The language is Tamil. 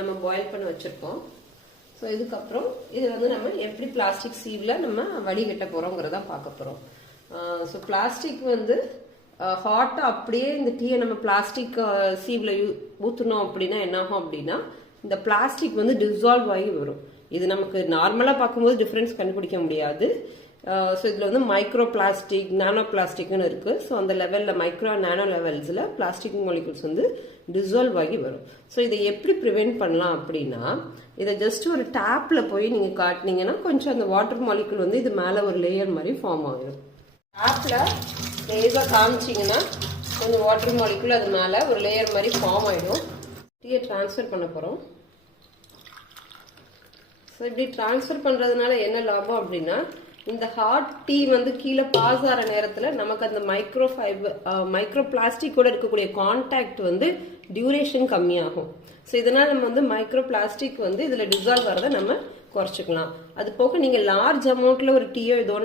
நம்ம பாயில் பண்ணி வச்சிருக்கோம். ஸோ இதுக்கப்புறம் இது வந்து நம்ம எப்படி பிளாஸ்டிக் சீவ்ல நம்ம வடிகட்ட போறோங்கிறத பார்க்க போறோம். ஸோ பிளாஸ்டிக் வந்து ஹாட்டா அப்படியே இந்த டீயை நம்ம பிளாஸ்டிக் சீவ்ல ஊத்துனோம் அப்படின்னா என்ன ஆகும் அப்படின்னா இந்த பிளாஸ்டிக் வந்து டிசால்வ் ஆகி வரும். இது நமக்கு நார்மலா பார்க்கும்போது டிஃபரன்ஸ் கண்டுபிடிக்க முடியாது. ஸோ இதில் வந்து மைக்ரோ பிளாஸ்டிக், நானோ பிளாஸ்டிக்னு இருக்கு. ஸோ அந்த லெவலில் மைக்ரோ நானோ லெவல்ஸில் பிளாஸ்டிக் மாலிகுல்ஸ் வந்து டிசால்வ் ஆகி வரும். ஸோ இதை எப்படி ப்ரிவென்ட் பண்ணலாம் அப்படின்னா இதை ஜஸ்ட் ஒரு டேப்ல போய் நீங்கள் காட்டினீங்கன்னா கொஞ்சம் அந்த வாட்டர் மாலிகுல் வந்து இது மேலே ஒரு லேயர் மாதிரி ஃபார்ம் ஆகிடும். டேப்ல லேசாக காமிச்சிங்கன்னா கொஞ்சம் வாட்டர் மாலிகுல் அது மேலே ஒரு லேயர் மாதிரி ஃபார்ம் ஆகிடும். டீயை ட்ரான்ஸ்ஃபர் பண்ண போகிறோம். ஸோ இப்படி ட்ரான்ஸ்ஃபர் பண்ணுறதுனால என்ன லாபம் அப்படின்னா இந்த ஹாட் டீ வந்து கீழே பாஸ் ஆகிற நேரத்தில் நமக்கு அந்த மைக்ரோ பிளாஸ்டிக்கோட இருக்கக்கூடிய கான்டாக்ட் வந்து டியூரேஷன் கம்மியாகும். ஸோ இதனால் நம்ம வந்து மைக்ரோ பிளாஸ்டிக் வந்து இதில் டிசால்வ் ஆகிறத நம்ம குறைச்சிக்கலாம். அது போக நீங்கள் லார்ஜ் அமௌண்ட்டில் ஒரு டீயோ இதோட